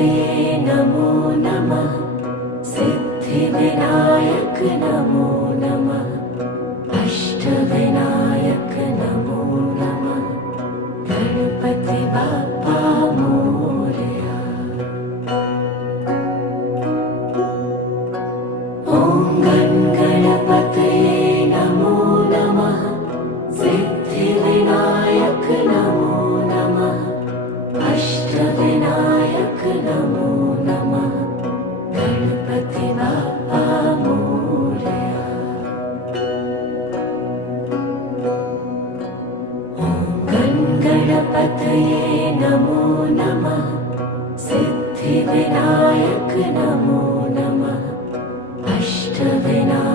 गणपतये नमो नमः। सिद्धिविनायक नमो नमः। अष्टविनायक नमो नमः। गणपति बाप्पा मोरया। ॐ गणपतये नमो नमः। सिद्धिविनायक नमो नमः। अष्टविनायक नमो नमः। गणपति बाप्पा मोरया। ॐ गणपतये नमो नमः। सिद्धिविनायक नमो नमः। अष्टविनायक